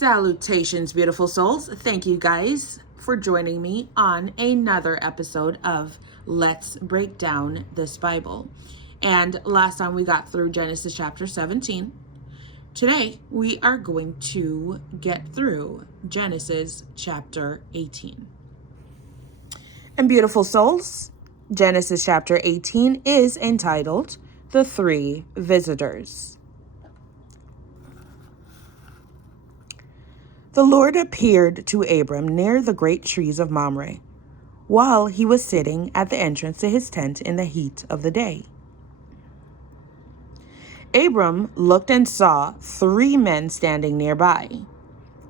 Salutations, beautiful souls. Thank you guys for joining me on another episode of Let's Break Down This Bible. And last time we got through Genesis chapter 17. Today we are going to get through Genesis chapter 18. And beautiful souls, Genesis chapter 18 is entitled The Three Visitors. The Lord appeared to Abram near the great trees of Mamre, while he was sitting at the entrance to his tent in the heat of the day. Abram looked and saw 3 men standing nearby.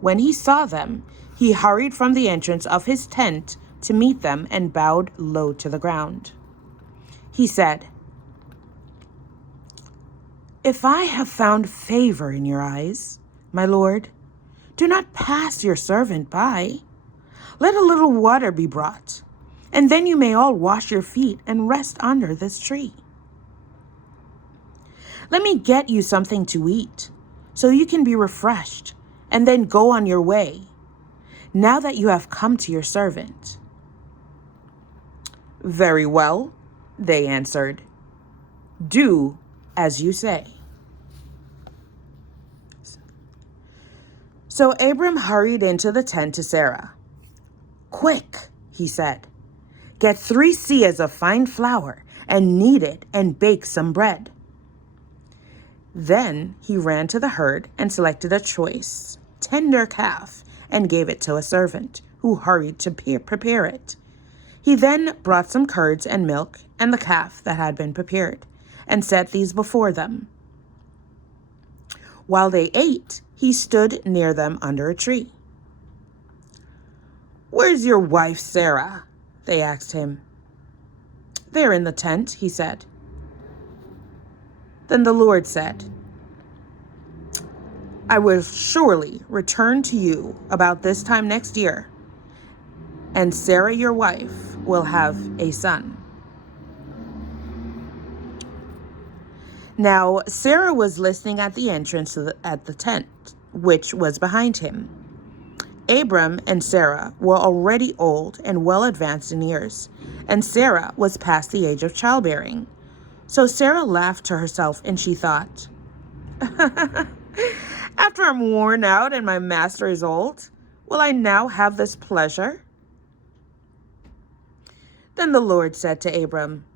When he saw them, he hurried from the entrance of his tent to meet them and bowed low to the ground. He said, "If I have found favor in your eyes, my Lord, do not pass your servant by. Let a little water be brought, and then you may all wash your feet and rest under this tree. Let me get you something to eat, so you can be refreshed, and then go on your way, now that you have come to your servant." "Very well," they answered. "Do as you say." So Abram hurried into the tent to Sarah. "Quick," he said, "get 3 seahs of fine flour and knead it and bake some bread." Then he ran to the herd and selected a choice, tender calf and gave it to a servant, who hurried to prepare it. He then brought some curds and milk and the calf that had been prepared, and set these before them. While they ate, he stood near them under a tree. "Where's your wife, Sarah?" they asked him. "They're in the tent," he said. Then the Lord said, "I will surely return to you about this time next year, and Sarah, your wife, will have a son." Now Sarah was listening at the entrance at the tent, which was behind him. Abram and Sarah were already old and well advanced in years, and Sarah was past the age of childbearing. So Sarah laughed to herself, and she thought, "After I'm worn out and my master is old, will I now have this pleasure?" Then the Lord said to Abram,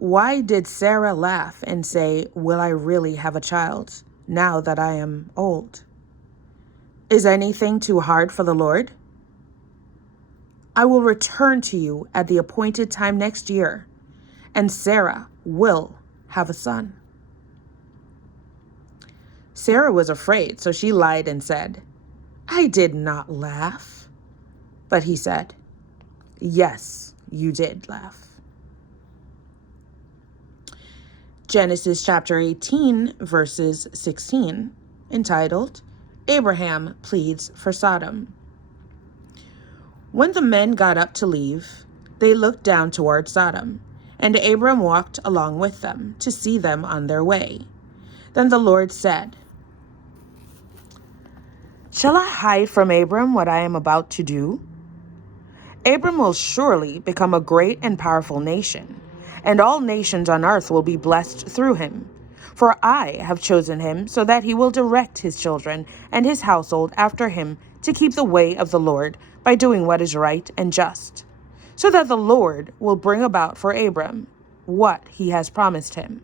"Why did Sarah laugh and say, 'Will I really have a child, now that I am old?' Is anything too hard for the Lord? I will return to you at the appointed time next year, and Sarah will have a son." Sarah was afraid, so she lied and said, "I did not laugh." But he said, "Yes, you did laugh." Genesis chapter 18, verses 16, entitled, Abraham Pleads for Sodom. When the men got up to leave, they looked down toward Sodom, and Abram walked along with them to see them on their way. Then the Lord said, "Shall I hide from Abram what I am about to do? Abram will surely become a great and powerful nation, and all nations on earth will be blessed through him. For I have chosen him so that he will direct his children and his household after him to keep the way of the Lord by doing what is right and just, so that the Lord will bring about for Abram what he has promised him."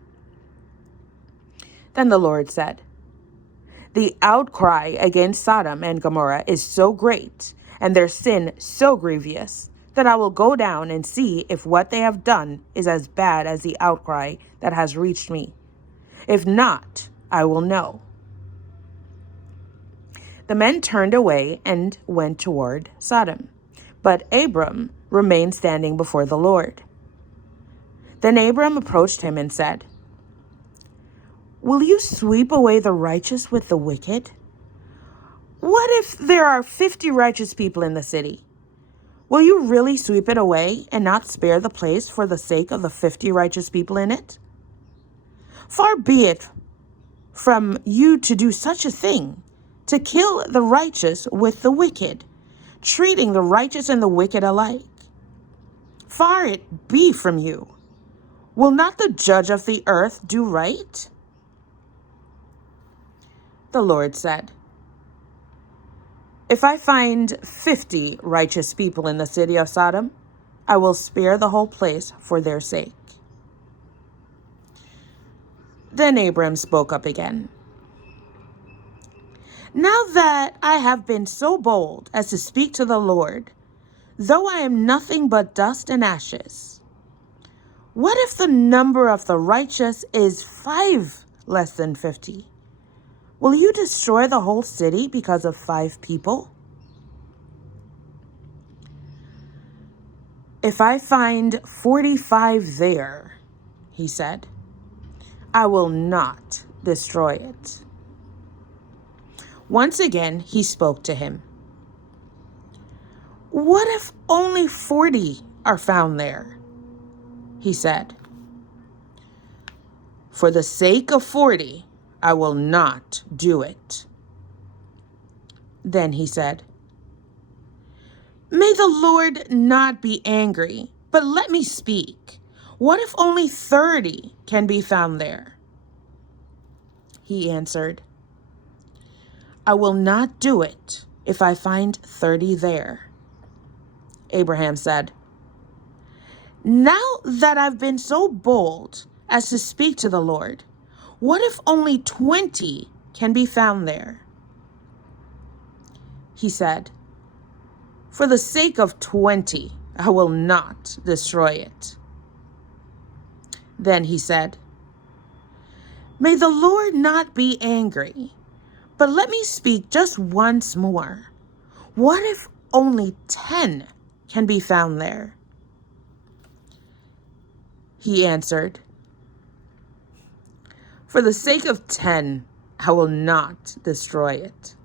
Then the Lord said, "The outcry against Sodom and Gomorrah is so great, and their sin so grievous, that I will go down and see if what they have done is as bad as the outcry that has reached me. If not, I will know." The men turned away and went toward Sodom, but Abram remained standing before the Lord. Then Abram approached him and said, "Will you sweep away the righteous with the wicked? What if there are 50 righteous people in the city? Will you really sweep it away and not spare the place for the sake of the 50 righteous people in it? Far be it from you to do such a thing. to kill the righteous with the wicked, treating the righteous and the wicked alike. Far it be from you. Will not the judge of the earth do right? The Lord said, if I find 50 righteous people in the city of Sodom, I will spare the whole place for their sake. Then Abram spoke up again. Now that I have been so bold as to speak to the Lord, though I am nothing but dust and ashes, what if the number of the righteous is 5 less than 50? Will you destroy the whole city because of 5 people? If I find 45 there, he said, I will not destroy it. Once again, he spoke to him. What if only 40 are found there? He said, for the sake of 40, I will not do it. Then he said, may the Lord not be angry, but let me speak. What if only 30 can be found there? He answered, I will not do it if I find 30 there. Abraham said, now that I've been so bold as to speak to the Lord, what if only 20 can be found there? He said, for the sake of 20, I will not destroy it. Then he said, may the Lord not be angry, but let me speak just once more. What if only 10 can be found there? He answered, for the sake of 10, I will not destroy it.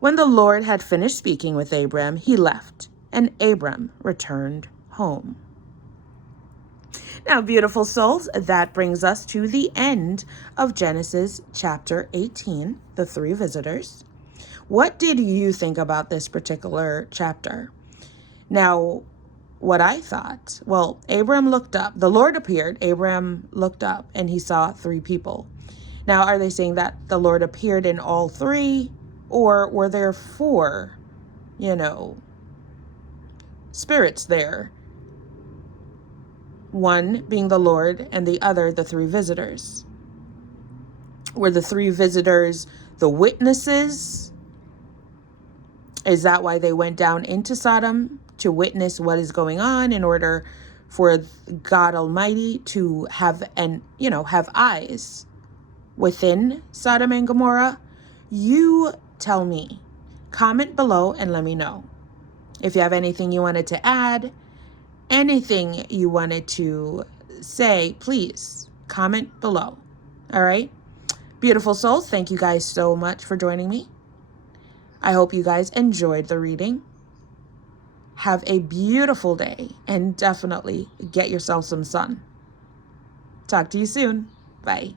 When the Lord had finished speaking with Abram, he left, and Abram returned home. Now, beautiful souls, that brings us to the end of Genesis chapter 18, the 3 visitors. What did you think about this particular chapter? Now, what I thought, well, Abram looked up. The Lord appeared. Abram looked up, and he saw 3 people. Now, are they saying that the Lord appeared in all 3? Or were there 4, spirits there? One being the Lord and the other the 3 visitors. Were the 3 visitors the witnesses? Is that why they went down into Sodom? To witness what is going on in order for God Almighty to have eyes within Sodom and Gomorrah? You tell me. Comment below and let me know. If you have anything you wanted to add, anything you wanted to say, please comment below. All right? Beautiful souls, thank you guys so much for joining me. I hope you guys enjoyed the reading. Have a beautiful day and definitely get yourself some sun. Talk to you soon. Bye.